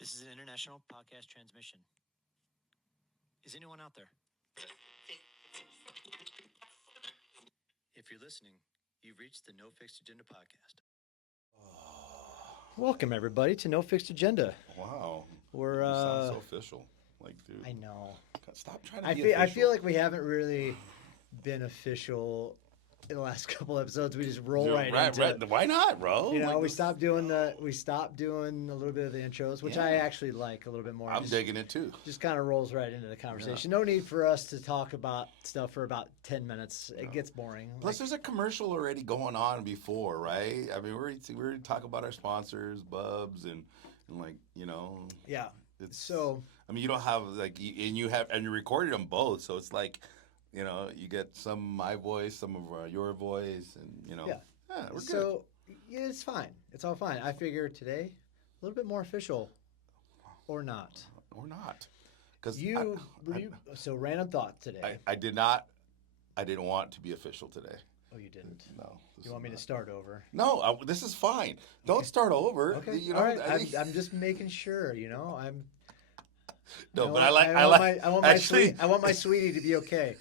This is an international podcast transmission. Is anyone out there? If you're listening, you've reached the No Fixed Agenda podcast. Welcome, everybody, to No Fixed Agenda. Wow. We're, You sound so official. Like, dude. I know. Stop trying to I be feel, official. I feel like we haven't really been official in the last couple episodes. We just roll into it. Why not, bro? You know, Like, we stopped doing a little bit of the intros, which I actually like a little bit more. I'm digging it too. Just kind of rolls right into the conversation. No need for us to talk about stuff for about 10 minutes. It gets boring. Plus, there's a commercial already going on before, right? I mean, we're talking about our sponsors, Bubs, and like, you know. Yeah. So I mean, you don't have like, and you recorded them both, so it's like, you know, you get some of my voice, some of your voice, and you know. Yeah, we're good. So yeah, it's fine. It's all fine. I figure today a little bit more official, or not. Or not, because so random thought today. I didn't want to be official today. Oh, you didn't? No. You want me to start over? No, this is fine. Don't start over. Okay. You know, all right. I'm just making sure. You know, I want my sweetie to be okay.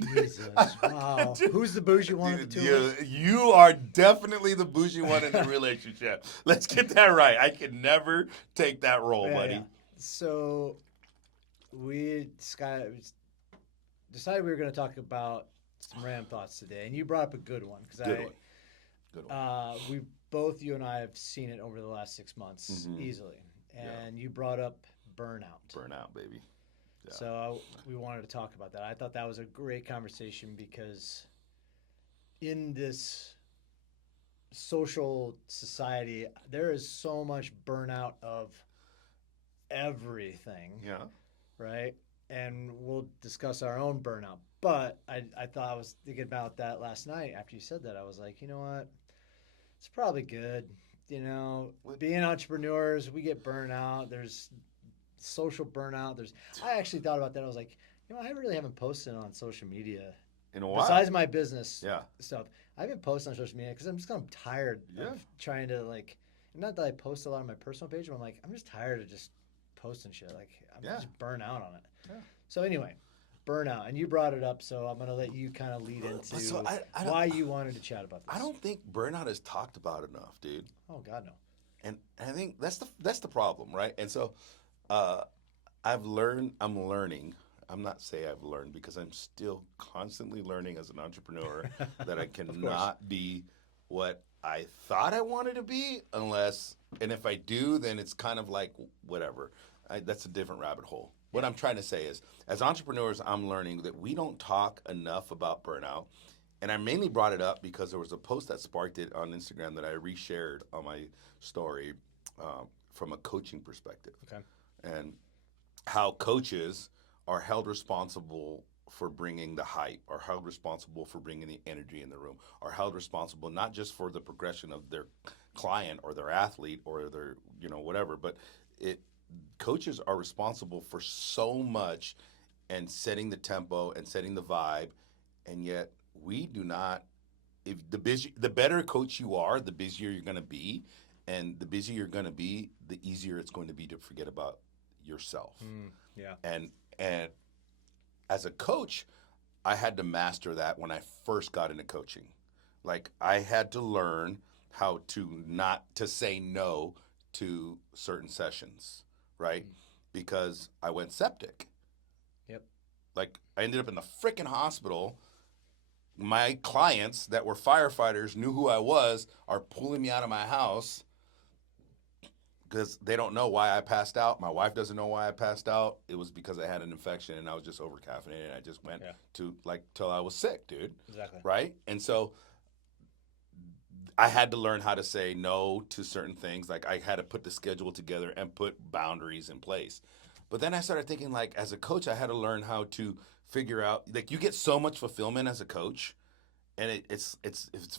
Jesus! Wow. Who's the bougie one of the two? You are definitely the bougie one in the relationship. Let's get that right. I can never take that role, buddy. Yeah. So we decided we were going to talk about some random thoughts today, and you brought up a good one Good one. You and I have seen it over the last 6 months easily, and you brought up burnout. Burnout, baby. Yeah. So we wanted to talk about that. I thought that was a great conversation because in this social society, there is so much burnout of everything. Yeah. Right? And we'll discuss our own burnout. But I thought I was thinking about that last night after you said that. I was like, you know what? It's probably good. You know, being entrepreneurs, we get burnout. There's social burnout. I actually thought about that. I was like, you know, I really haven't posted on social media in a while. Besides my business stuff, I haven't posted on social media because I'm just kind of tired of trying to like. Not that I post a lot on my personal page, but I'm like, I'm just tired of just posting shit. Like I'm just burnt out on it. Yeah. So anyway, burnout, and you brought it up, so I'm gonna let you kind of lead into why you wanted to chat about this. I don't think burnout is talked about enough, dude. Oh God, no. And I think that's the problem, right? And so. I'm learning. I'm not saying I've learned because I'm still constantly learning as an entrepreneur that I cannot be what I thought I wanted to be and if I do, then it's kind of like whatever. That's a different rabbit hole. What I'm trying to say is, as entrepreneurs, I'm learning that we don't talk enough about burnout. And I mainly brought it up because there was a post that sparked it on Instagram that I reshared on my story from a coaching perspective. Okay. And how coaches are held responsible for bringing the hype, are held responsible for bringing the energy in the room, are held responsible not just for the progression of their client or their athlete or their, you know, whatever, but coaches are responsible for so much and setting the tempo and setting the vibe, and yet we do not. If the better coach you are, the busier you're going to be, and the busier you're going to be, the easier it's going to be to forget about yourself. And as a coach, I had to master that when I first got into coaching. Like I had to learn how to not to say no to certain sessions, right? Because I went septic. Yep. Like I ended up in the freaking hospital. My clients that were firefighters knew who I was, are pulling me out of my house because they don't know why I passed out. My wife doesn't know why I passed out. It was because I had an infection and I was just over-caffeinated and I just went to like till I was sick, dude. Exactly. Right? And so I had to learn how to say no to certain things. Like I had to put the schedule together and put boundaries in place. But then I started thinking, like, as a coach, I had to learn how to figure out, like, you get so much fulfillment as a coach and it's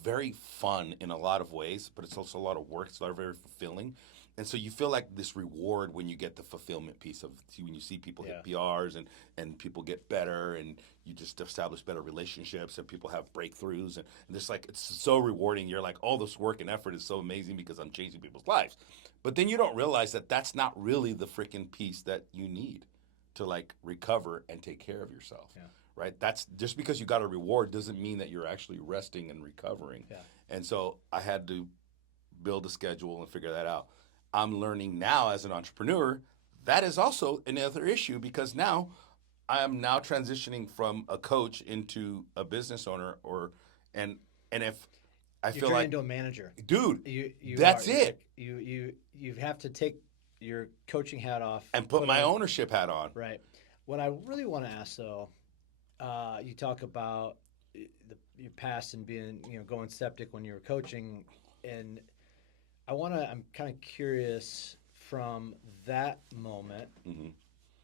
very fun in a lot of ways, but it's also a lot of work. It's very fulfilling, and so you feel like this reward when you get the fulfillment piece of when you see people hit PRs and people get better, and you just establish better relationships, and people have breakthroughs, and just like it's so rewarding. You're like, all this work and effort is so amazing because I'm changing people's lives, but then you don't realize that that's not really the freaking piece that you need to like recover and take care of yourself. Yeah. Right? That's just because you got a reward doesn't mean that you're actually resting and recovering. Yeah. And so I had to build a schedule and figure that out. I'm learning now as an entrepreneur that is also another issue because now I am now transitioning from a coach into a business owner and if I You're feel turning like into a manager. dude, You that's are, it. You have to take your coaching hat off And put my on, ownership hat on. right. What I really want to ask though, you talk about your past and being, going septic when you were coaching, and I'm kind of curious from that moment, Mm-hmm.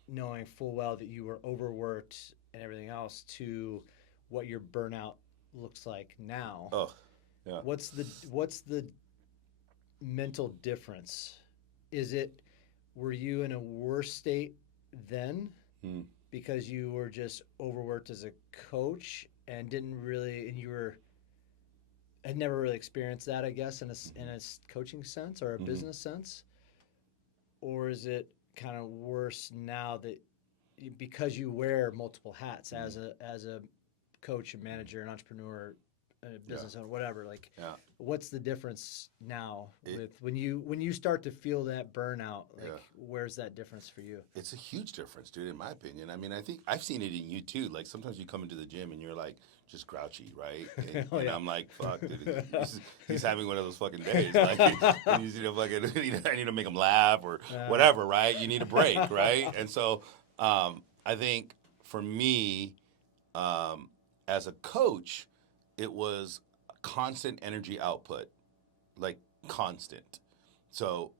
knowing full well that you were overworked and everything else, to what your burnout looks like now. Oh, yeah. What's the mental difference? Were you in a worse state then Mm. because you were just overworked as a coach and didn't really, and you had never really experienced that, I guess, in a coaching sense or a Mm-hmm. business sense? Or is it kind of worse now that because you wear multiple hats Mm-hmm. as a coach, a manager, an entrepreneur, a business owner, whatever, like Yeah. what's the difference now with when you start to feel that burnout, like where's that difference for you? It's a huge difference, dude, in my opinion. I mean, I think I've seen it in you too. Like sometimes you come into the gym and you're like just grouchy, right? And, Oh, yeah. I'm like, fuck, dude, he's having one of those fucking days. Like, and you know, fucking, I need to make him laugh or whatever, right? You need a break, right? And so, I think for me, as a coach, it was constant energy output, like constant. So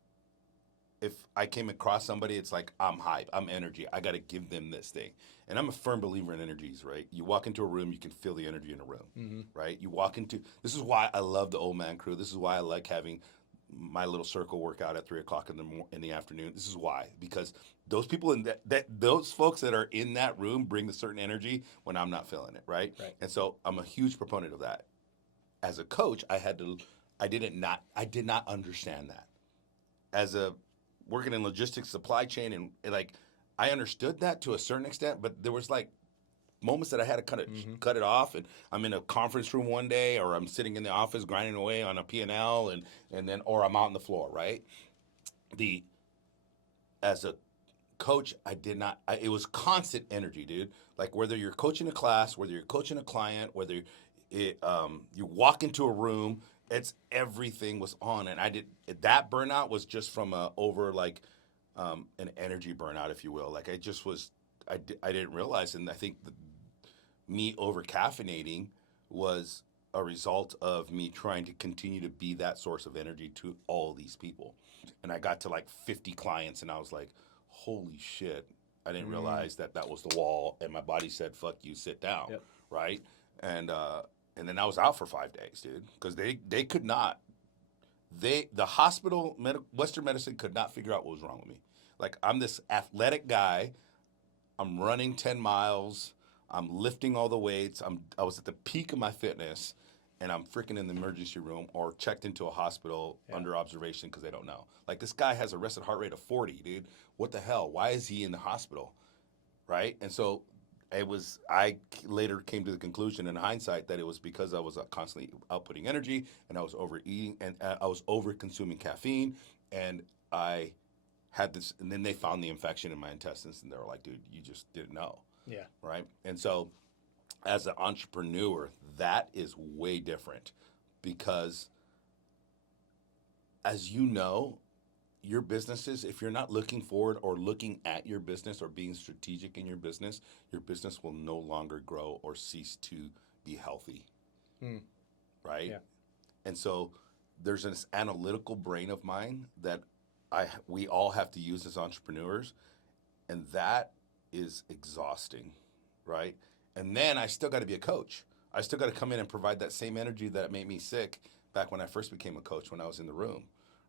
if I came across somebody, it's like I'm hype, I'm energy. I got to give them this thing, and I'm a firm believer in energies. Right? You walk into a room, you can feel the energy in a room. Mm-hmm. Right? You walk into. This is why I love the old man crew. This is why I like having my little circle workout at 3:00 in the afternoon. This is why, because those people in those folks that are in that room bring a certain energy when I'm not feeling it. Right? Right. And so I'm a huge proponent of that. As a coach, I did not understand that. As a working in logistics, supply chain, and like I understood that to a certain extent, but there was like moments that I had to cut it off. And I'm in a conference room one day, or I'm sitting in the office grinding away on a P&L, and then or I'm out on the floor. Right? As a coach, it was constant energy, dude. Like whether you're coaching a class, whether you're coaching a client, whether you walk into a room, it's everything was on. And that burnout was just from an energy burnout, if you will. Like I didn't realize. And I think me over caffeinating was a result of me trying to continue to be that source of energy to all these people. And I got to like 50 clients and I was like, holy shit, I didn't realize that was the wall, and my body said, fuck you, sit down. Yep. Right? And then I was out for 5 days, dude, because they could not. The hospital, Western medicine could not figure out what was wrong with me. Like I'm this athletic guy. I'm running 10 miles. I'm lifting all the weights. I was at the peak of my fitness, and I'm freaking in the emergency room or checked into a hospital under observation because they don't know. Like this guy has a rested heart rate of 40, dude. What the hell? Why is he in the hospital? Right? And so I later came to the conclusion in hindsight that it was because I was constantly outputting energy, and I was overeating, and I was over consuming caffeine, and I had this, and then they found the infection in my intestines, and they were like, dude, you just didn't know. Yeah. Right. And so as an entrepreneur, that is way different because, as you know, your businesses, if you're not looking forward or looking at your business or being strategic in your business will no longer grow or cease to be healthy. Right? Yeah. And so there's this analytical brain of mine that we all have to use as entrepreneurs, and that is exhausting, right? And then I still got to be a coach. I still got to come in and provide that same energy that made me sick back when I first became a coach when I was in the room,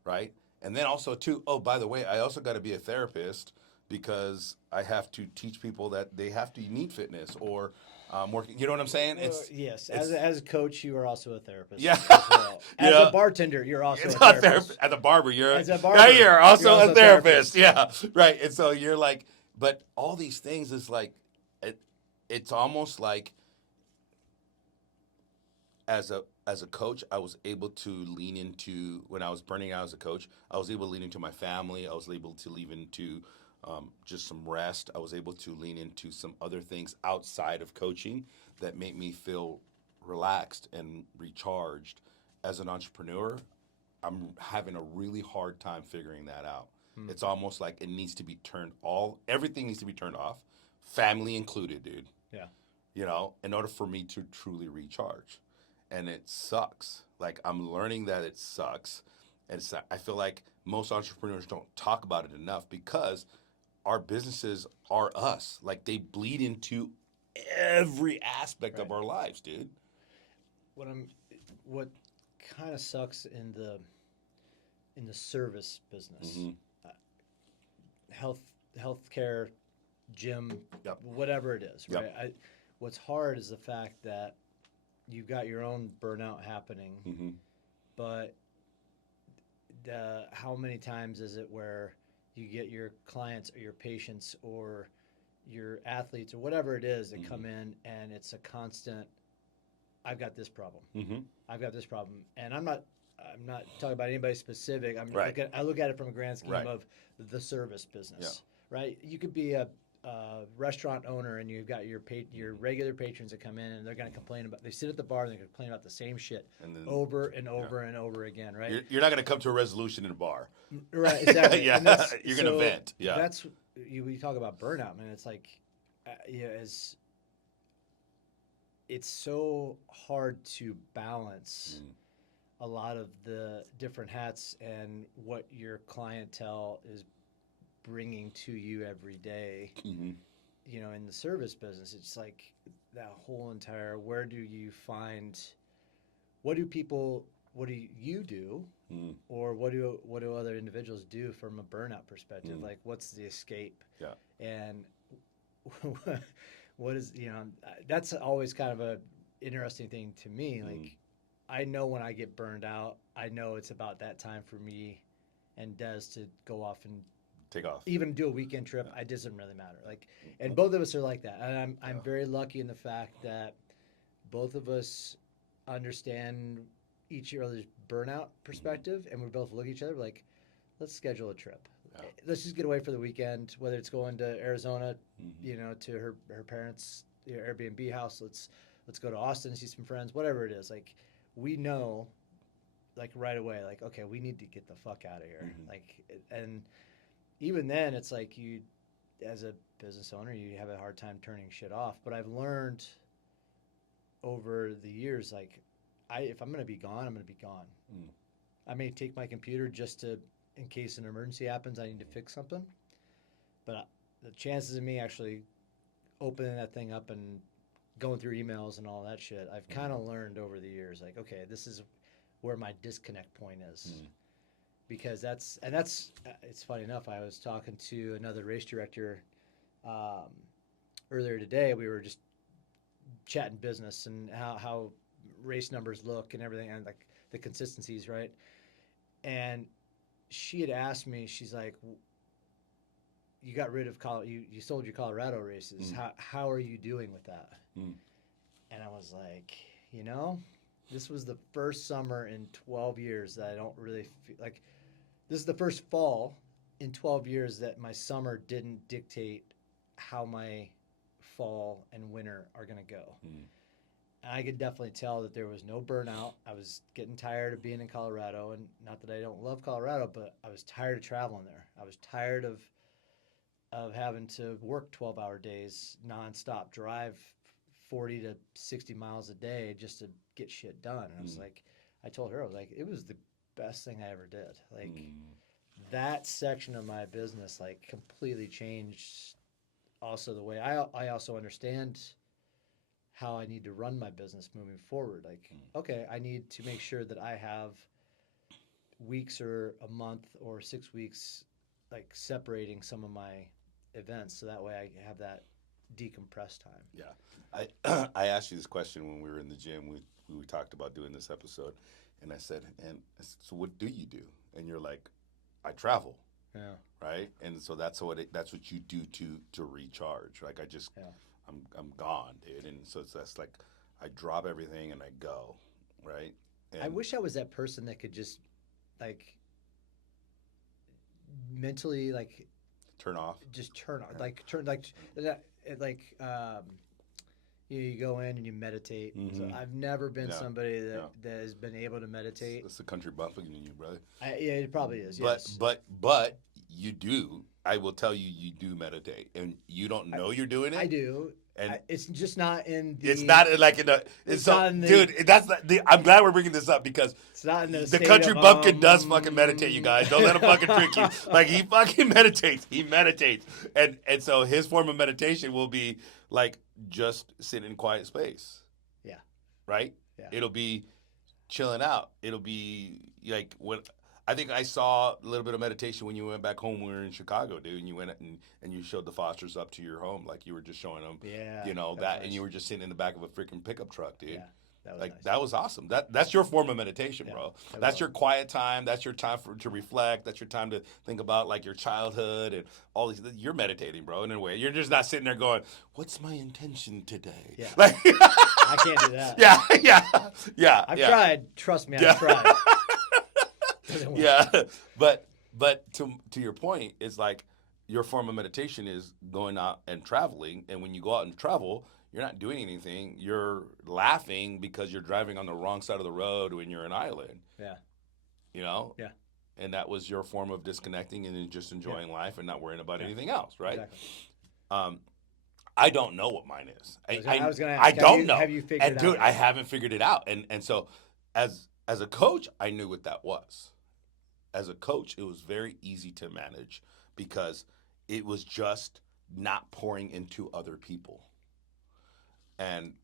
right? And then also too, oh, by the way, I also got to be a therapist because I have to teach people that they have to need fitness or working. You know what I'm saying? Well, yes. It's As a coach, you are also a therapist yeah, as well. As a yeah. bartender, you're also It's a not therapist. As a barber, As a now barber, you're you're also also a a therapist. therapist. Yeah, right. And so you're like, but all these things is like, it, it's almost like as a coach, I was able to lean into when I was burning out as a coach. I was able to lean into my family. I was able to lean into just some rest. I was able to lean into some other things outside of coaching that made me feel relaxed and recharged. As an entrepreneur, I'm having a really hard time figuring that out. Hmm. It's almost like it needs to be everything needs to be turned off, family included, dude. Yeah. In order for me to truly recharge. And it sucks. Like I'm learning that it sucks. And I feel like most entrepreneurs don't talk about it enough because our businesses are us. Like they bleed into every aspect of Right. our lives, dude. What I'm, what kind of sucks in the service business, Mm-hmm. uh, health healthcare, gym, Yep. whatever it is, Yep. right? What's hard is the fact that you've got your own burnout happening, Mm-hmm. but how many times is it where you get your clients or your patients or your athletes or whatever it is that Mm-hmm. come in and it's a constant, I've got this problem. Mm-hmm. I've got this problem. And I'm not talking about anybody specific. Right. I look at it from a grand scheme Right. of the service business, right? You could be a restaurant owner and you've got your regular patrons that come in and they're going to complain about, they sit at the bar and they're going to complain about the same shit And then over and over and over again, right? you're not going to come to a resolution in a bar. Right, exactly. Yeah. And that's, You're going to so vent. Yeah. that's, we talk about burnout, man. It's like, it's so hard to balance a lot of the different hats and what your clientele is bringing to you every day. Mm-hmm. In the service business, it's like that whole entire, where do you find, what do you do, Mm-hmm. or what do other individuals do from a burnout perspective? Mm-hmm. Like, what's the escape? Yeah. And what is, that's always kind of a interesting thing to me. Like, Mm-hmm. I know when I get burned out, I know it's about that time for me and Des to go off and Take off. even do a weekend trip. It doesn't really matter. Like, and both of us are like that. And I'm very lucky in the fact that both of us understand each other's burnout perspective, and we both look at each other like, let's schedule a trip. Yeah. Let's just get away for the weekend, whether it's going to Arizona, Mm-hmm. to her parents' Airbnb house. Let's go to Austin, see some friends, whatever it is. Like, we know, like, right away, like, okay, we need to get the fuck out of here. Mm-hmm. Like, and even then, it's like you, as a business owner, you have a hard time turning shit off. But I've learned over the years, like, if I'm gonna be gone, I'm gonna be gone. Mm. I may take my computer just to, in case an emergency happens, I need to fix something. But the chances of me actually opening that thing up and going through emails and all that shit, I've kind of learned over the years, like, okay, this is where my disconnect point is. Mm. Because it's funny enough, I was talking to another race director earlier today. We were just chatting business and how race numbers look and everything, and like the consistencies, right? And she had asked me, she's like, you got rid of you sold your Colorado races. How are you doing with that? And I was like, this was the first summer in 12 years that I don't really feel like, this is the first fall in 12 years that my summer didn't dictate how my fall and winter are going to go. And I could definitely tell that there was no burnout. I was getting tired of being in Colorado, and not that I don't love Colorado, but I was tired of traveling there. I was tired of having to work 12-hour days nonstop, drive 40 to 60 miles a day just to get shit done. And I was like, I told her, I was like, it was the best thing I ever did. Like, that section of my business, like, completely changed also the way I also understand how I need to run my business moving forward. Like, okay, I need to make sure that I have weeks or a month or 6 weeks, like separating some of my events, so that way I have that decompress time. Yeah, I asked you this question when we were in the gym. We talked about doing this episode, and I said, and I said, so what do you do? And you're like, I travel, Yeah, right? And so that's what you do to recharge. Like yeah. I'm gone, dude. And so that's like I drop everything and I go, right? I And wish I was that person that could just like mentally like turn off. just turn on like turn like you go in and you meditate. So Mm-hmm. I've never been Yeah, somebody yeah. that has been able to meditate. That's the country bumping in you, brother. Yeah, it probably is. But Yes, but you do. I will tell you, you do meditate, and you don't know you're doing it. I do. And It's just not in the. it's not like in a. It's So, not in the. dude, that's not the. I'm glad we're bringing this up because It's not in the. the state country of, bumpkin does fucking meditate. You guys don't let him fucking trick you. Like he fucking meditates. He meditates, and so his form of meditation will be like just sit in quiet space. Yeah. Right. Yeah. It'll be chilling out. It'll be like when I think I saw a little bit of meditation when you went back home. We were in Chicago, dude, and you went and you showed the Fosters up to your home, like you were just showing them, Yeah. you know that was that, nice. and you were just sitting in the back of a freaking pickup truck, dude. Yeah. That was Like nice. that was awesome. That's your form of meditation, Yeah, bro. that That's was your quiet time. That's your time to reflect. That's your time to think about like your childhood and all these. You're meditating, bro. In a way, you're just not sitting there going, "What's my intention today?" Yeah. Like, I can't do that. yeah, yeah, yeah. I've yeah. tried. Trust me, I've Yeah. tried. Doesn't work. Yeah, but to your point, it's like your form of meditation is going out and traveling, and when you go out and travel, you're not doing anything. You're laughing because you're driving on the wrong side of the road when you're an island. Yeah. You know. Yeah. And that was your form of disconnecting and then just enjoying life and not worrying about Yeah. anything else, right? Exactly. I don't know what mine is. I was gonna ask. I don't know. Have you figured And it dude, out? I haven't figured it out. And so as a coach, I knew what that was. As a coach, it was very easy to manage because it was just not pouring into other people. And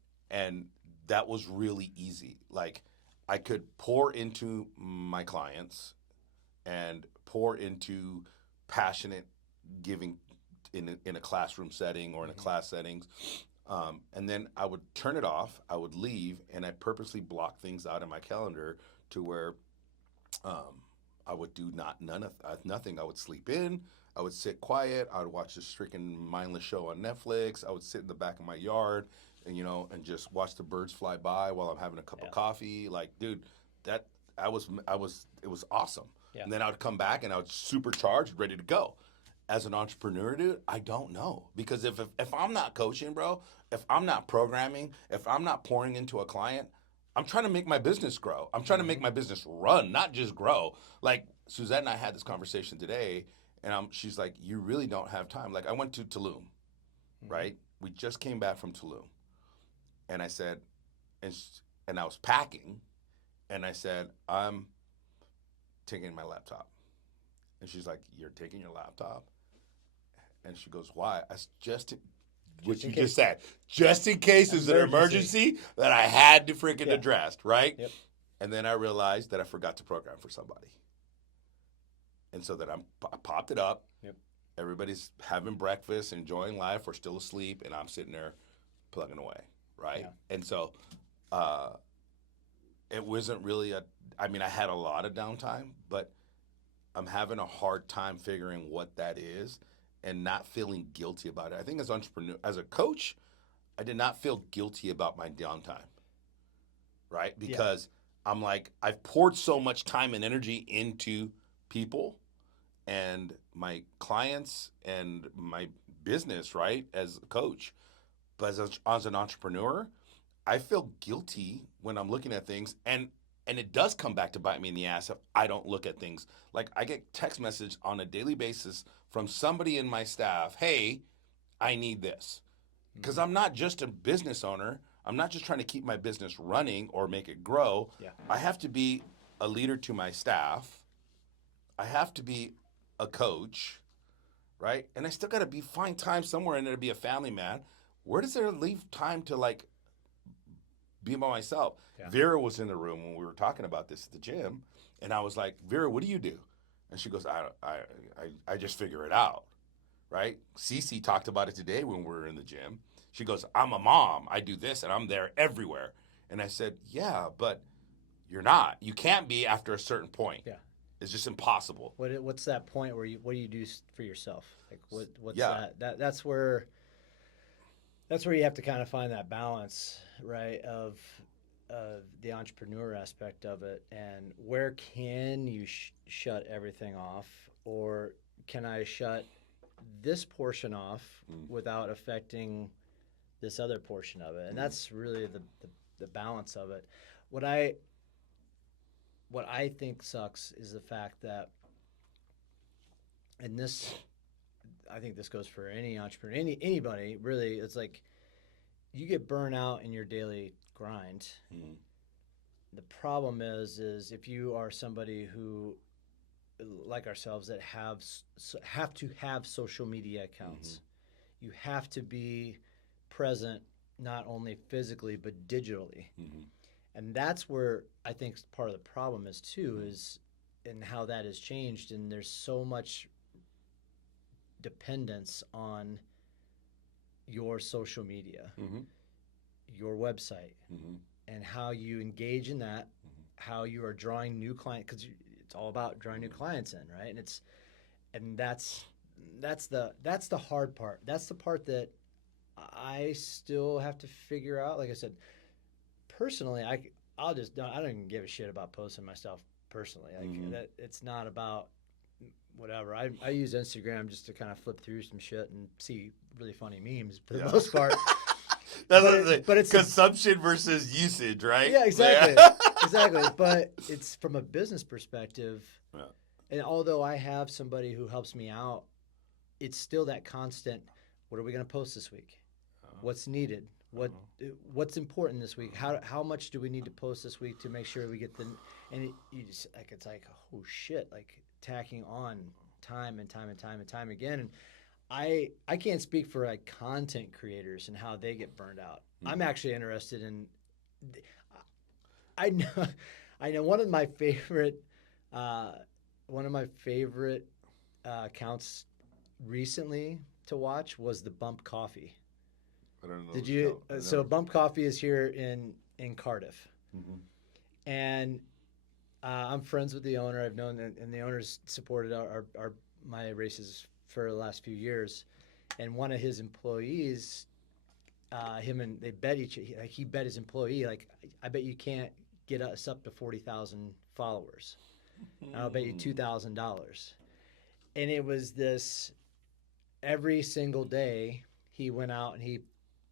that was really easy. Like I could pour into my clients and pour into passionate giving in a classroom setting or in a class settings. And then I would turn it off, I would leave, and I purposely block things out in my calendar to where I would do nothing. I would sleep in, I would sit quiet, I would watch this freaking mindless show on Netflix, I would sit in the back of my yard and and just watch the birds fly by while I'm having a cup of coffee. Like, dude, that it was awesome. Yeah. And then I would come back and I was supercharged, ready to go. As an entrepreneur, dude, I don't know. Because if I'm not coaching, bro, if I'm not programming, if I'm not pouring into a client, I'm trying to make my business grow. I'm trying to make my business run, not just grow. Like Suzette and I had this conversation today, and she's like, "You really don't have time." Like I went to Tulum, right? We just came back from Tulum, and I said, and I was packing, and I said, "I'm taking my laptop," and she's like, "You're taking your laptop?" And she goes, "Why?" I said, what you just said. Just in case there's an emergency that I had to freaking address, right? Yep. And then I realized that I forgot to program for somebody. And so that I popped it up. Yep. Everybody's having breakfast, enjoying life, or still asleep, and I'm sitting there plugging away, right? Yeah. And so it wasn't really I had a lot of downtime, but I'm having a hard time figuring what that is and not feeling guilty about it. I think as a coach, I did not feel guilty about my downtime, right? Because I'm like, I've poured so much time and energy into people and my clients and my business, right, as a coach. But as an entrepreneur, I feel guilty when I'm looking at things, and it does come back to bite me in the ass if I don't look at things. Like I get text message on a daily basis from somebody in my staff, "Hey, I need this." Because I'm not just a business owner. I'm not just trying to keep my business running or make it grow. Yeah. I have to be a leader to my staff. I have to be a coach, right? And I still got to find time somewhere in there to be a family man. Where does there leave time to like being by myself. Yeah. Vera was in the room when we were talking about this at the gym, and I was like, Vera, what do you do? And she goes, I just figure it out, right? Cece talked about it today when we were in the gym. She goes, I'm a mom. I do this, and I'm there everywhere. And I said, yeah, but you're not. You can't be after a certain point. Yeah. It's just impossible. What's that point where what do you do for yourself? Like what's Yeah. that's where you have to kind of find that balance, right? Of the entrepreneur aspect of it, and where can you shut everything off, or can I shut this portion off without affecting this other portion of it? And that's really the balance of it. What I think sucks is the fact that, and this, I think this goes for any entrepreneur, anybody really. It's like you get burnt out in your daily grind. Mm-hmm. The problem is if you are somebody who, like ourselves, that have to have social media accounts, you have to be present not only physically but digitally. And that's where I think part of the problem is too, is in how that has changed. And there's so much dependence on your social media, your website, and how you engage in that, how you are drawing new clients, because it's all about drawing new clients in, right? And that's the hard part. That's the part that I still have to figure out. Like I said, personally, I don't even give a shit about posting my stuff personally. Like that, it's not about whatever. I use Instagram just to kind of flip through some shit and see really funny memes for the most part. But it's consumption versus usage, right? Yeah, exactly. Exactly. But it's from a business perspective. Yeah. And although I have somebody who helps me out, it's still that constant, what are we going to post this week? What's needed? What's important this week? How much do we need to post this week to make sure we get the, and it's like, oh shit, like tacking on time and time and time and time again. And I can't speak for like content creators and how they get burned out. I'm actually interested in, I know one of my favorite accounts recently to watch was the Bump Coffee. I don't know. Did you? So Bump Coffee is here in Cardiff, and I'm friends with the owner. I've known, and the owner's supported my races for the last few years. And one of his employees, they bet he bet his employee, like, I bet you can't get us up to 40,000 followers. I'll bet you $2,000. And it was this, every single day he went out and he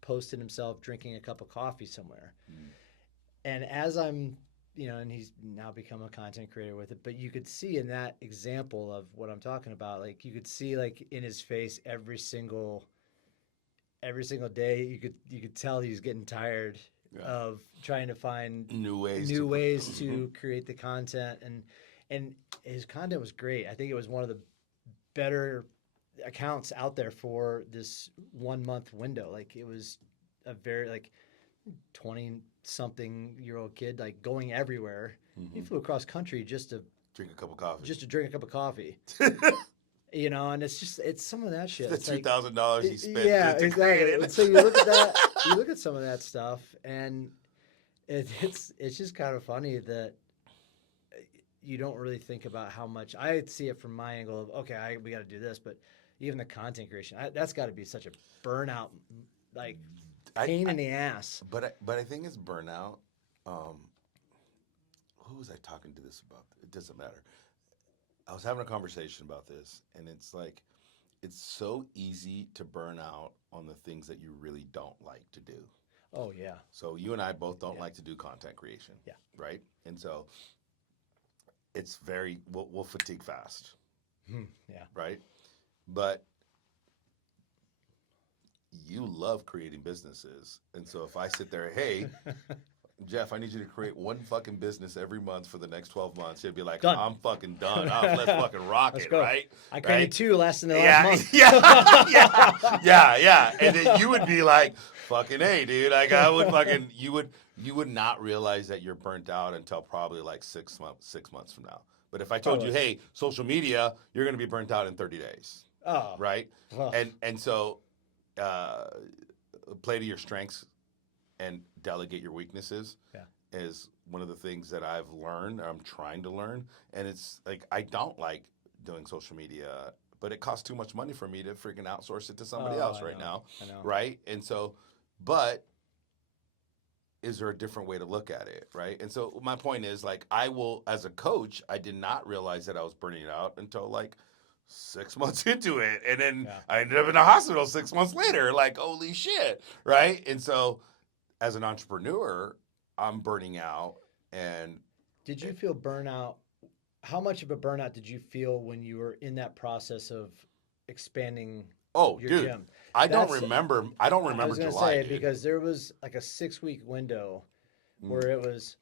posted himself drinking a cup of coffee somewhere. And as I'm, and he's now become a content creator with it, but you could see in that example of what I'm talking about, like you could see like in his face every single day, you could tell he's getting tired of trying to find new ways to create the content, and his content was great. I think it was one of the better accounts out there for this 1 month window. Like it was a very 20-something-year-old kid, like going everywhere. He flew across country just to drink a cup of coffee. And it's some of that shit. The $2,000 he spent. Yeah, exactly. And so you look at that, you look at some of that stuff, and it's just kind of funny that you don't really think about how much. I see it from my angle of, okay, we got to do this, but even the content creation, that's got to be such a burnout, like pain in the ass. But I think it's burnout. Who was I talking to this about? It doesn't matter. I was having a conversation about this, and it's like, it's so easy to burn out on the things that you really don't like to do. Oh, yeah. So you and I both don't like to do content creation. Yeah. Right? And so it's we'll fatigue fast. Yeah. Right? But you love creating businesses. And so if I sit there, hey, Jeff, I need you to create one fucking business every month for the next 12 months. He'd be like, Done. I'm fucking done. Oh, let's fucking rock Let's it, go. right? I created Right? 2 less in the last Yeah, month. yeah. And then you would be like, fucking hey, dude. Like I would fucking you would not realize that you're burnt out until probably like 6 months from now. But if I told you, Probably. hey, social media, you're gonna be burnt out in 30 days. Oh. Right? Ugh. And so uh play to your strengths and delegate your weaknesses Yeah. is one of the things that I've learned. I'm trying to learn, and it's like I don't like doing social media, but it costs too much money for me to freaking outsource it to somebody else I right know. now, I know. right? And so, but is there a different way to look at it, right? And so my point is like I will, as a coach, I did not realize that I was burning it out until like 6 months into it, and then Yeah. I ended up in the hospital 6 months later. Like holy shit, right? And so as an entrepreneur, I'm burning out. And Did you feel burnout? How much of a burnout did you feel when you were in that process of expanding oh, your dude, gym? I don't That's remember. I don't I remember was gonna July, say dude. because there was like a 6-week window Mm. where it was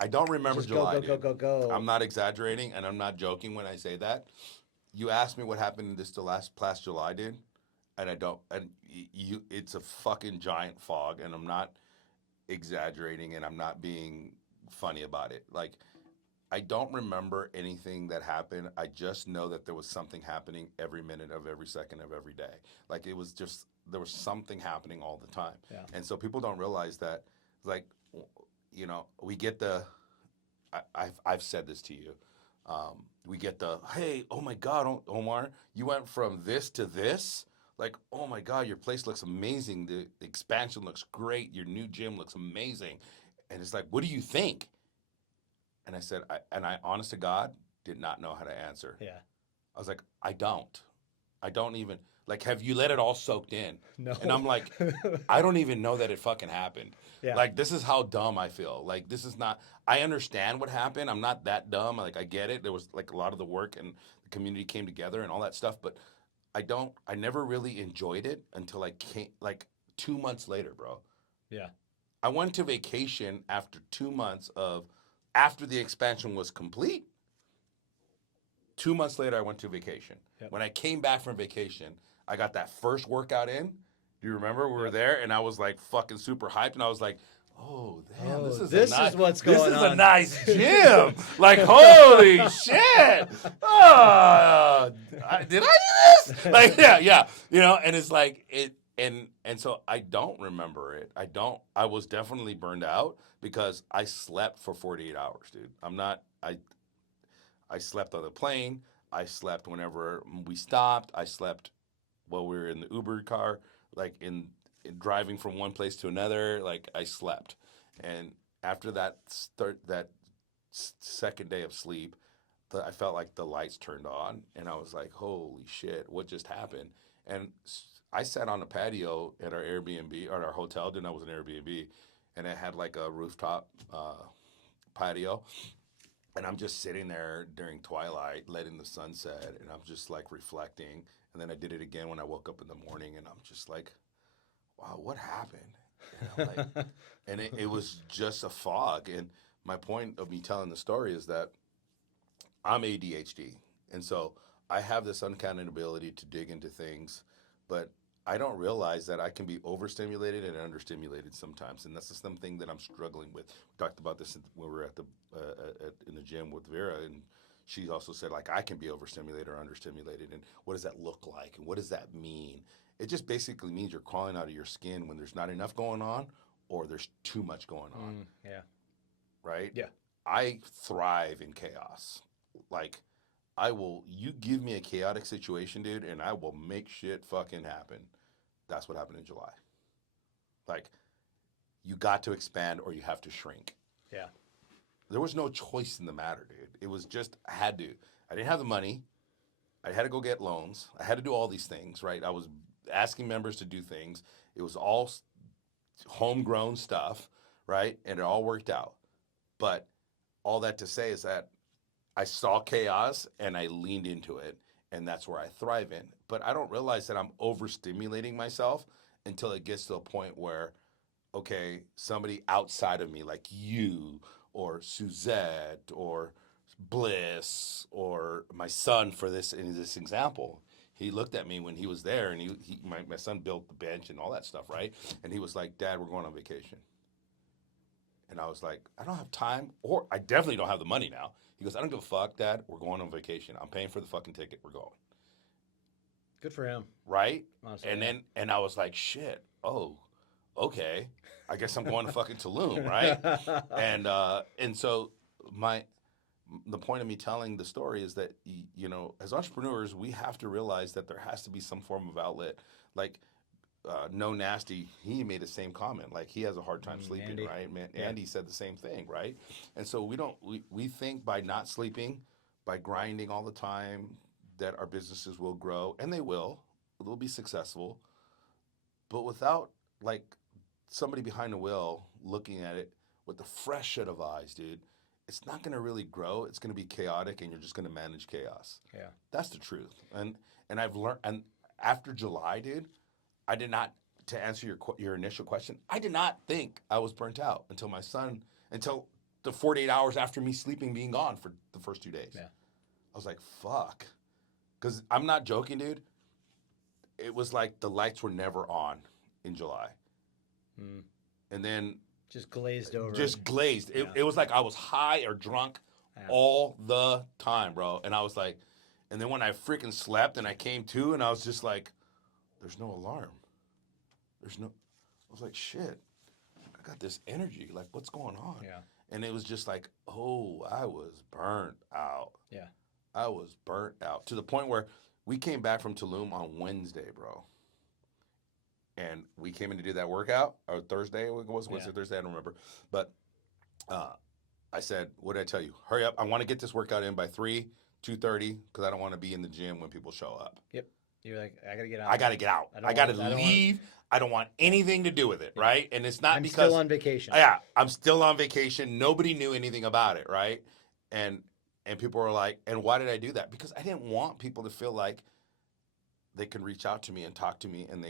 I don't remember just go July, go go dude. go go. I'm not exaggerating, and I'm not joking when I say that. You asked me what happened in this the last July, dude, and I don't. And you, it's a fucking giant fog, and I'm not exaggerating, and I'm not being funny about it. Like I don't remember anything that happened. I just know that there was something happening every minute of every second of every day. Like it was just there was something happening all the time. Yeah. And so people don't realize that like you know, we get the I've said this to you. We get the hey, oh my God, Omar, you went from this to this. Like, oh my God, your place looks amazing. The expansion looks great. Your new gym looks amazing. And it's like, what do you think? And I said, I honest to God, did not know how to answer. Yeah. I was like, I don't. I don't even, like, have you let it all soaked in? No. And I'm like, I don't even know that it fucking happened. Yeah. Like, this is how dumb I feel. Like, this is not, I understand what happened. I'm not that dumb. Like, I get it. There was, like, a lot of the work and the community came together and all that stuff. But I never really enjoyed it until I came, like, 2 months later, bro. Yeah. I went to vacation after 2 months after the expansion was complete. 2 months later, I went to vacation. Yep. When I came back from vacation, I got that first workout in. Do you remember we were Yep. there and I was like fucking super hyped and I was like, oh damn, this is this a nice, is what's going this is a on. nice gym. Like holy shit. Oh, did I do this? Like yeah. You know, and it's like it and so I don't remember it. I was definitely burned out because I slept for 48 hours, dude. I slept on the plane. I slept whenever we stopped. I slept while we were in the Uber car, like in driving from one place to another. Like I slept, and after that second day of sleep, I felt like the lights turned on, and I was like, "Holy shit, what just happened?" And I sat on a patio at our Airbnb or our hotel. Didn't know it was an Airbnb, and it had like a rooftop patio. And I'm just sitting there during twilight, letting the sun set, and I'm just like reflecting. And then I did it again when I woke up in the morning, and I'm just like, wow, what happened? And I'm like, and it was just a fog. And my point of me telling the story is that I'm ADHD. And so I have this uncanny ability to dig into things, but I don't realize that I can be overstimulated and understimulated sometimes. And that's just something that I'm struggling with. We talked about this when we were in the gym with Vera, and she also said, like, I can be overstimulated or understimulated. And what does that look like? And what does that mean? It just basically means you're crawling out of your skin when there's not enough going on or there's too much going on. Yeah. Right? Yeah. I thrive in chaos. Like, you give me a chaotic situation, dude, and I will make shit fucking happen. That's what happened in July. Like, you got to expand or you have to shrink. Yeah. There was no choice in the matter, dude. It was just, I had to. I didn't have the money. I had to go get loans. I had to do all these things, right? I was asking members to do things. It was all homegrown stuff, right? And it all worked out. But all that to say is that I saw chaos and I leaned into it, and that's where I thrive in. But I don't realize that I'm overstimulating myself until it gets to a point where okay, somebody outside of me, like you or Suzette or Bliss or my son, for this in this example, he looked at me when he was there, and my son built the bench and all that stuff, right? And he was like, "Dad, we're going on vacation." And I was like, "I don't have time, or I definitely don't have the money now." He goes, "I don't give a fuck, Dad. We're going on vacation. I'm paying for the fucking ticket. We're going." Good for him. Right? Honestly, And yeah. then I was like, "Shit. Oh, okay. I guess I'm going to fucking Tulum, right?" And so my the point of me telling the story is that, as entrepreneurs, we have to realize that there has to be some form of outlet. Like, no nasty, he made the same comment. Like, he has a hard time sleeping, Andy. right? Man, Yeah. Andy said the same thing, right? And so we think by not sleeping, by grinding all the time, that our businesses will grow, and they will. They'll be successful, but without, like, somebody behind the wheel looking at it with a fresh set of eyes, dude, it's not going to really grow. It's going to be chaotic, and you're just going to manage chaos. Yeah. That's the truth. And I've learned. And after July, dude, I did not. To answer your initial question, I did not think I was burnt out until the 48 hours after me sleeping being gone for the first 2 days. Yeah. I was like, fuck. Because I'm not joking, dude. It was like the lights were never on in July. Mm. And then Just glazed over. just glazed. Yeah. It was like I was high or drunk Yeah. all the time, bro. And I was like, and then when I freaking slept and I came to, and I was just like, there's no alarm. I was like, shit, I got this energy. Like, what's going on? Yeah. And it was just like, oh, I was burnt out. Yeah. I was burnt out to the point where we came back from Tulum on Wednesday, bro. And we came in to do that workout, or Thursday, it was Wednesday, Thursday, I don't remember. But uh, I said, what did I tell you? Hurry up. I want to get this workout in by 2:30, because I don't want to be in the gym when people show up. Yep. You're like, I gotta get out. I got to get out. I got to leave. I don't want anything to do with it, right? And it's not I'm because still on vacation. Yeah, I'm still on vacation. Nobody knew anything about it, right? And people were like, and why did I do that? Because I didn't want people to feel like they could reach out to me and talk to me, and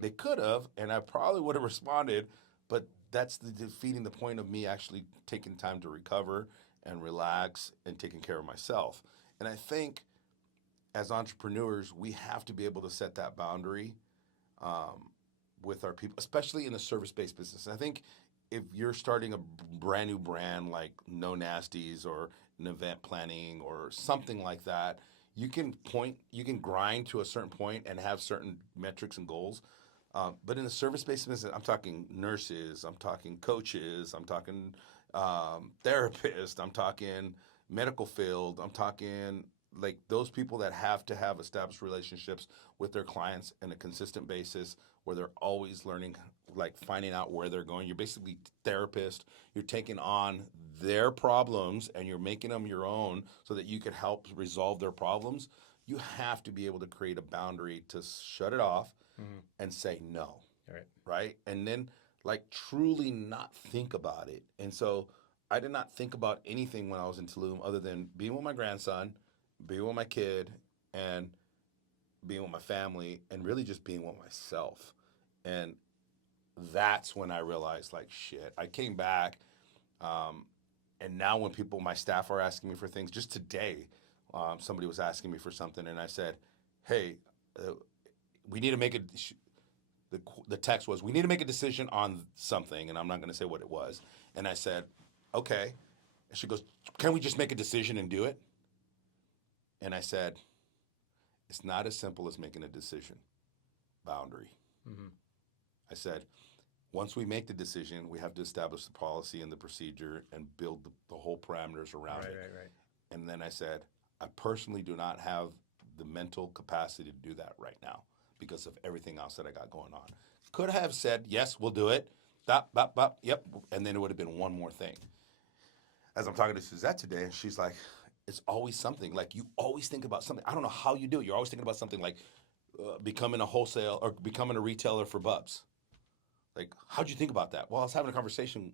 they could have, and I probably would have responded, but that's defeating the point of me actually taking time to recover and relax and taking care of myself. And I think as entrepreneurs, we have to be able to set that boundary um, with our people, especially in the service-based business. And I think if you're starting a brand new brand like No Nasties or an event planning or something like that, you can grind to a certain point and have certain metrics and goals. But in the service-based business, I'm talking nurses, I'm talking coaches, I'm talking therapists, I'm talking medical field, I'm talking like those people that have to have established relationships with their clients on a consistent basis, where they're always learning, like finding out where they're going. You're basically therapist. You're taking on their problems and you're making them your own so that you can help resolve their problems. You have to be able to create a boundary to shut it off and say no. All right. Right? And then, like, truly not think about it. And so I did not think about anything when I was in Tulum other than being with my grandson, being with my kid, and being with my family, and really just being with myself. And that's when I realized, like, shit. I came back, and now when my staff are asking me for things, just today, somebody was asking me for something, and I said, hey, we need to make the text was, we need to make a decision on something, and I'm not going to say what it was. And I said, okay. And she goes, can we just make a decision and do it? And I said, it's not as simple as making a decision. Boundary. Mm-hmm. I said, once we make the decision, we have to establish the policy and the procedure and build the whole parameters around it. Right. And then I said, I personally do not have the mental capacity to do that right now because of everything else that I got going on. Could have said, yes, we'll do it. Yep. And then it would have been one more thing. As I'm talking to Suzette today, and she's like, it's always something. Like, you always think about something. I don't know how you do it. You're always thinking about something like becoming a wholesale or becoming a retailer for Bubs. Like, how'd you think about that? Well, I was having a conversation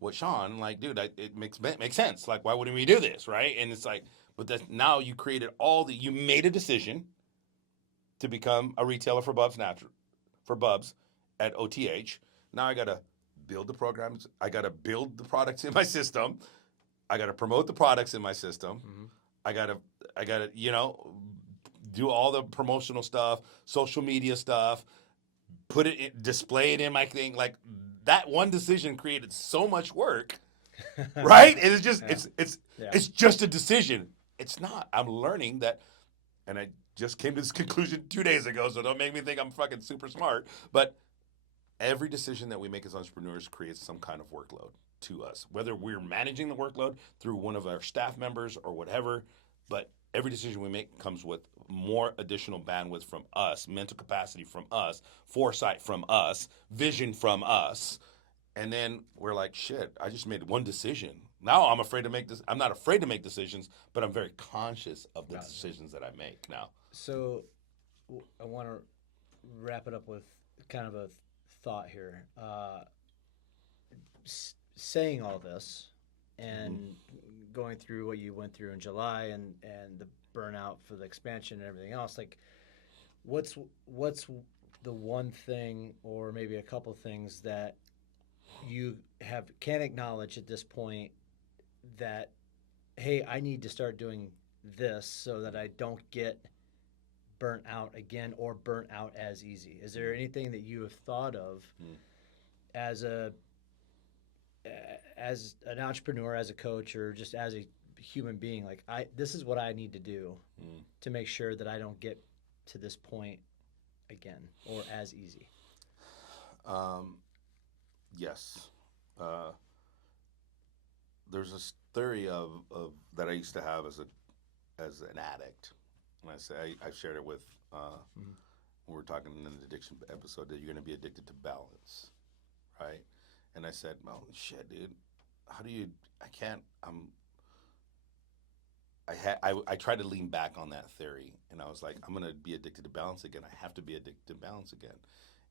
with Sean. Like, dude, it makes sense. Like, why wouldn't we do this, right? And it's like, but now you created you made a decision to become a retailer for Bubs at OTH. Now I got to build the programs. I got to build the products in my system. I got to promote the products in my system. Mm-hmm. I got to, do all the promotional stuff, social media stuff, display it in my thing. Like that one decision created so much work, right? It's just, Yeah. Yeah. it's just a decision. It's not. I'm learning that, and I just came to this conclusion 2 days ago. So don't make me think I'm fucking super smart. But every decision that we make as entrepreneurs creates some kind of workload to us, whether we're managing the workload through one of our staff members or whatever. But every decision we make comes with more additional bandwidth from us, mental capacity from us, foresight from us, vision from us. And then we're like, shit, I just made one decision. Now I'm afraid to make this. I'm not afraid to make decisions, but I'm very conscious of the decisions that I make now. So I want to wrap it up with kind of a thought here. Saying all this and going through what you went through in July and the burnout for the expansion and everything else, like what's the one thing or maybe a couple things that you can acknowledge at this point that, hey, I need to start doing this so that I don't get burnt out again or burnt out as easy? Is there anything that you have thought of as an entrepreneur, as a coach, or just as a human being? Like, this is what I need to do to make sure that I don't get to this point again or as easy. Yes. There's this theory of that I used to have as an addict, and I've shared it with when we were talking in an addiction episode, that you're going to be addicted to balance, right? And I said, well, shit, dude, how do you? I can't. I tried to lean back on that theory, and I was like, I'm going to be addicted to balance again. I have to be addicted to balance again.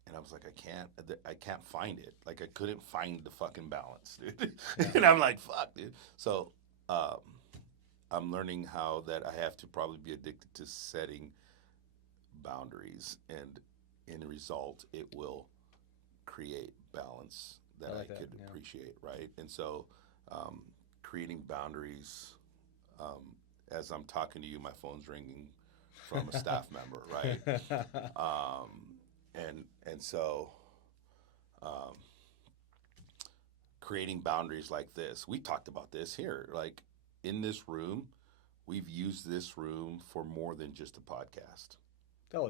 And I was like, I can't find it. Like, I couldn't find the fucking balance, dude. And I'm like, fuck, dude. So I'm learning how that I have to probably be addicted to setting boundaries, and in result, it will create balance that I could appreciate, right? And so creating boundaries, as I'm talking to you, my phone's ringing from a staff member, right? And so creating boundaries like this, we talked about this here, like in this room, we've used this room for more than just a podcast. Oh,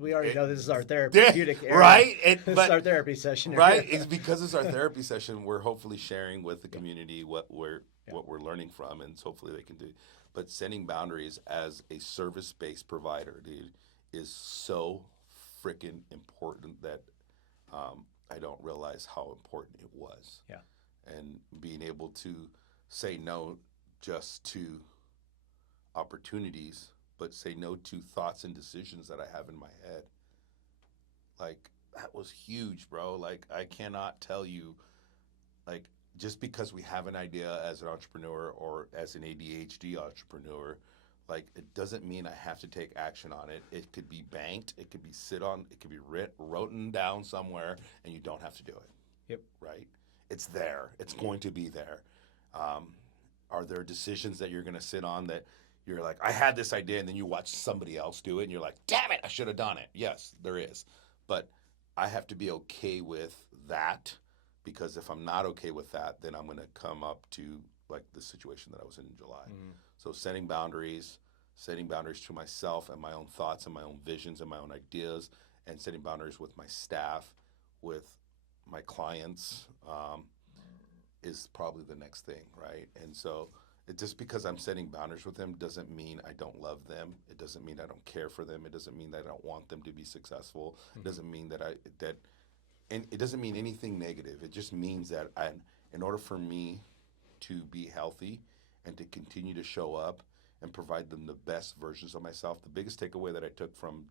we already know this is our therapeutic area. Right? This is our therapy session. Right? It's because it's our therapy session. We're hopefully sharing with the community what we're learning from, and hopefully they can do. But setting boundaries as a service-based provider, dude, is so freaking important that I don't realize how important it was. Yeah. And being able to say no just to opportunities, but say no to thoughts and decisions that I have in my head. Like, that was huge, bro. Like, I cannot tell you, like, just because we have an idea as an entrepreneur or as an ADHD entrepreneur, like, it doesn't mean I have to take action on it. It could be banked, it could be it could be written down somewhere, and you don't have to do it. Yep. Right? It's there. It's going to be there. Are there decisions that you're going to sit on that you're like, I had this idea, and then you watch somebody else do it, and you're like, damn it, I should have done it. Yes, there is. But I have to be okay with that, because if I'm not okay with that, then I'm going to come up to like the situation that I was in July. So setting boundaries to myself and my own thoughts and my own visions and my own ideas, and setting boundaries with my staff, with my clients, is probably the next thing, right? And so just because I'm setting boundaries with them doesn't mean I don't love them. It doesn't mean I don't care for them. It doesn't mean that I don't want them to be successful. It doesn't mean and it doesn't mean anything negative. It just means that in order for me to be healthy and to continue to show up and provide them the best versions of myself, the biggest takeaway that I took from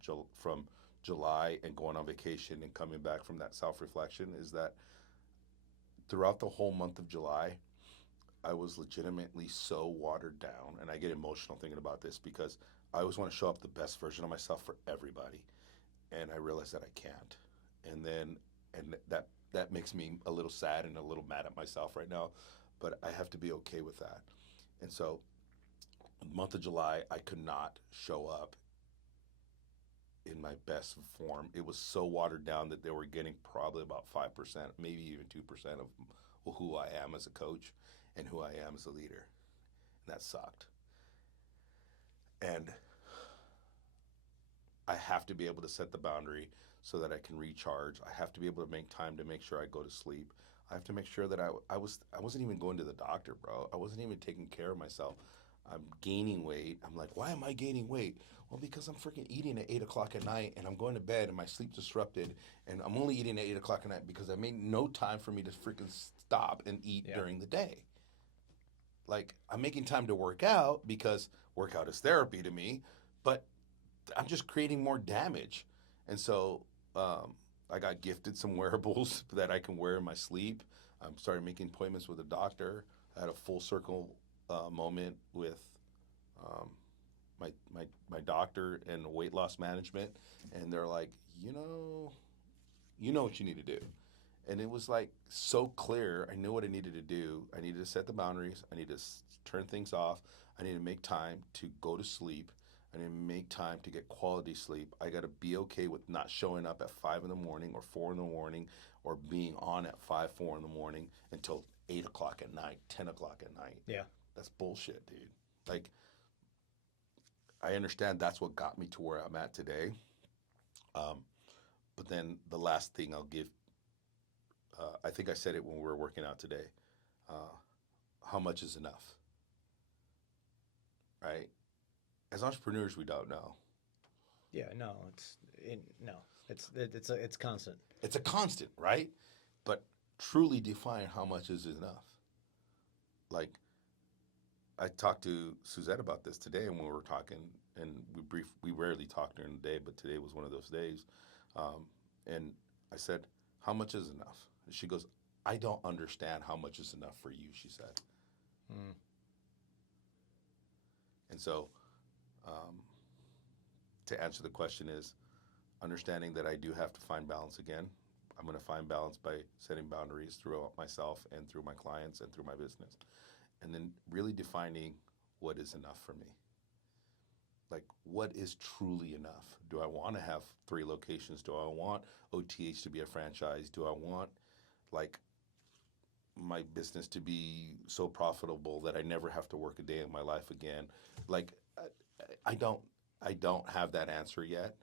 July and going on vacation and coming back from that self-reflection is that throughout the whole month of July, I was legitimately so watered down, and I get emotional thinking about this because I always want to show up the best version of myself for everybody, and I realized that I can't. And that makes me a little sad and a little mad at myself right now, but I have to be okay with that. And so, the month of July, I could not show up in my best form. It was so watered down that they were getting probably about 5%, maybe even 2% of who I am as a coach and who I am as a leader. And that sucked. And I have to be able to set the boundary so that I can recharge. I have to be able to make time to make sure I go to sleep. I have to make sure that I wasn't even going to the doctor, bro. I wasn't even taking care of myself. I'm gaining weight. I'm like, why am I gaining weight? Well, because I'm freaking eating at 8 o'clock at night and I'm going to bed and my sleep disrupted and I'm only eating at 8 o'clock at night because I made no time for me to freaking stop and eat during the day. Like, I'm making time to work out because workout is therapy to me, but I'm just creating more damage. And so I got gifted some wearables that I can wear in my sleep. I started making appointments with a doctor. I had a full circle moment with my doctor and weight loss management, and they're like, you know what you need to do. And it was like so clear. I knew what I needed to do. I needed to set the boundaries. I needed to turn things off. I need to make time to go to sleep. I need to make time to get quality sleep. I got to be okay with not showing up at 5 in the morning or 4 in the morning or being on at 5, 4 in the morning until 8 o'clock at night, 10 o'clock at night. Yeah. That's bullshit, dude. Like, I understand that's what got me to where I'm at today. But then the last thing I'll give, I think I said it when we were working out today. How much is enough? Right? As entrepreneurs, we don't know. Yeah, no, it's constant. It's a constant, right? But truly define how much is enough. Like, I talked to Suzette about this today, and when we were talking, and we rarely talk during the day, but today was one of those days. And I said, "How much is enough?" And she goes, "I don't understand how much is enough for you," she said. Mm. And so, to answer the question is understanding that I do have to find balance again. I'm going to find balance by setting boundaries throughout myself and through my clients and through my business. And then really defining what is enough for me. Like, what is truly enough? Do I want to have 3 locations? Do I want OTH to be a franchise? Do I want, like, my business to be so profitable that I never have to work a day in my life again? Like, I don't have that answer yet.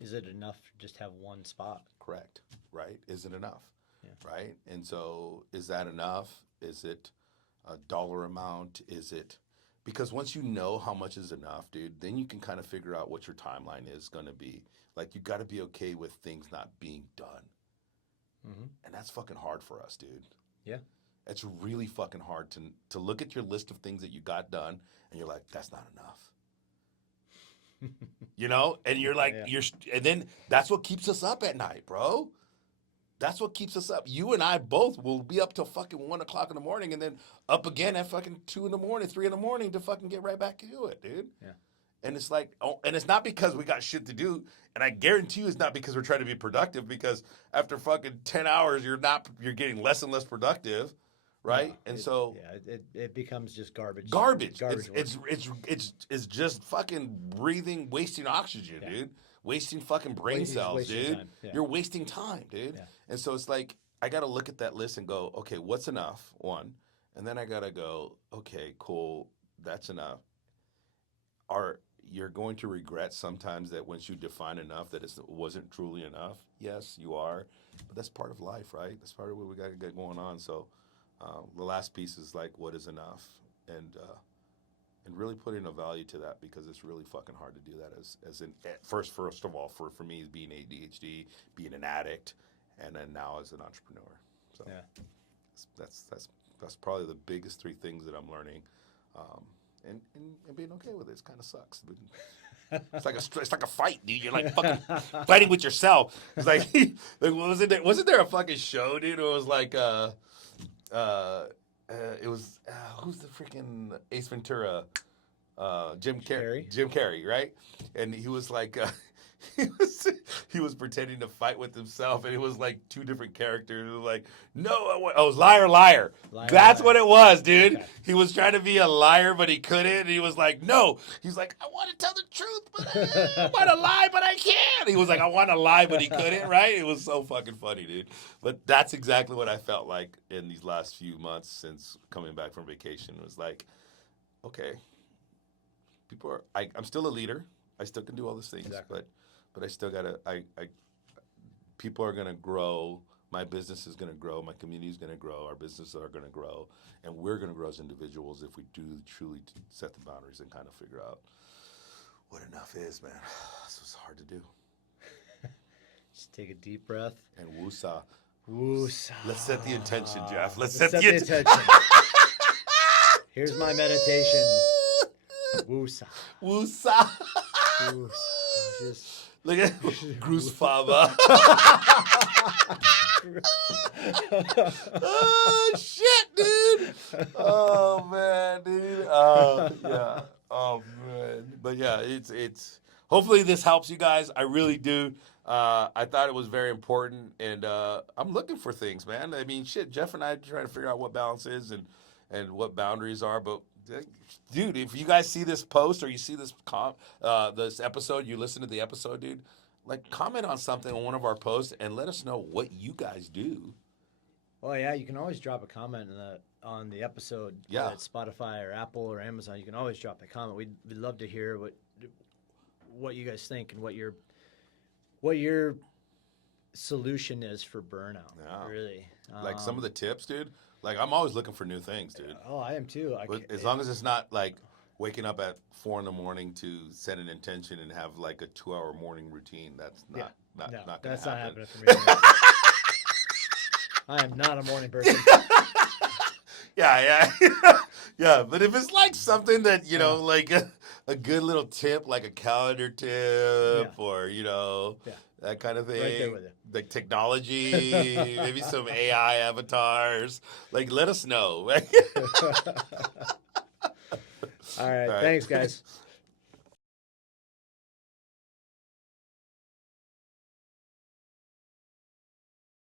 Is it enough to just have one spot? Correct, right? Is it enough? Yeah. Right? And so, is that enough? Is it a dollar amount? Is it, because once you know how much is enough, dude, then you can kind of figure out what your timeline is going to be. Like, you got to be okay with things not being done. Mm-hmm. And that's fucking hard for us, dude. Yeah. It's really fucking hard to look at your list of things that you got done and you're like, that's not enough. And you're like, Yeah. and then that's what keeps us up at night, bro. That's what keeps us up. You and I both will be up till fucking 1 o'clock in the morning and then up again at fucking 2 in the morning, 3 in the morning to fucking get right back to it, dude. Yeah. And it's like, and it's not because we got shit to do. And I guarantee you it's not because we're trying to be productive, because after fucking 10 hours, you're getting less and less productive. Right. No, it becomes just garbage. Garbage. Garbage It's just fucking breathing, wasting oxygen, dude. Wasting fucking brain cells, dude. Yeah. You're wasting time, dude. Yeah. And so it's like, I got to look at that list and go, okay, what's enough? One. And then I got to go, okay, cool. That's enough. You're going to regret sometimes that once you define enough that it wasn't truly enough. Yes, you are. But that's part of life, right? That's part of what we got to get going on. So the last piece is like, what is enough? And really putting a value to that, because it's really fucking hard to do that first of all, for me, being ADHD, being an addict, and then now as an entrepreneur. So Yeah. that's probably the biggest 3 things that I'm learning. And being okay with it. It kind of sucks. It's like a fight, dude. You're like fucking fighting with yourself. It's like, wasn't there a fucking show, dude? It was like it was who's the freaking Ace Ventura? Jim Carrey. Jim Carrey, right? And he was like he was pretending to fight with himself, and it was like two different characters. It was like, no, I was liar, liar. Liar, That's liar. what it was, dude. Okay. He was trying to be a liar, but he couldn't. And he was like, no. He's like, I want to tell the truth, but I want to lie, but I can't. He was like, I want to lie, but he couldn't, right? It was so fucking funny, dude. But that's exactly what I felt like in these last few months since coming back from vacation. It was like, okay, I'm still a leader. I still can do all these things, Exactly. but I still gotta. People are gonna grow. My business is gonna grow. My community is gonna grow. Our businesses are gonna grow, and we're gonna grow as individuals if we do truly set the boundaries and kind of figure out what enough is, man. This was hard to do. Just take a deep breath. And woosah. Woosah. Let's set the intention, Jeff. Let's Set set the the intention. Here's my meditation. Woosah. Woosah. Woosah. Just Look at Groosfaba. Oh shit, dude. Oh man, dude. Yeah. Oh man. But yeah, it's. Hopefully this helps you guys. I really do. I thought it was very important, and I'm looking for things, man. I mean, shit. Jeff and I are trying to figure out what balance is and what boundaries are, but. Dude, if you guys see this post or you see this this episode, you listen to the episode, dude, like comment on something on one of our posts and let us know what you guys do. Well, yeah, you can always drop a comment on the episode. Yeah. Whether it's Spotify or Apple or Amazon. You can always drop a comment. We'd love to hear what you guys think and what your solution is for burnout. Yeah. Really. Like some of the tips, dude. Like I'm always looking for new things, dude. Oh, I am too. But as long as it's not like waking up at 4 a.m. to set an intention and have like a 2-hour morning routine. That's not no, not gonna that's happen. not happening for me. I am not a morning person. Yeah. Yeah, but if it's like something that, like a good little tip, like a calendar tip or, that kind of thing. Right there with you. Like technology, maybe some AI avatars. Like, let us know. All right. Thanks, guys.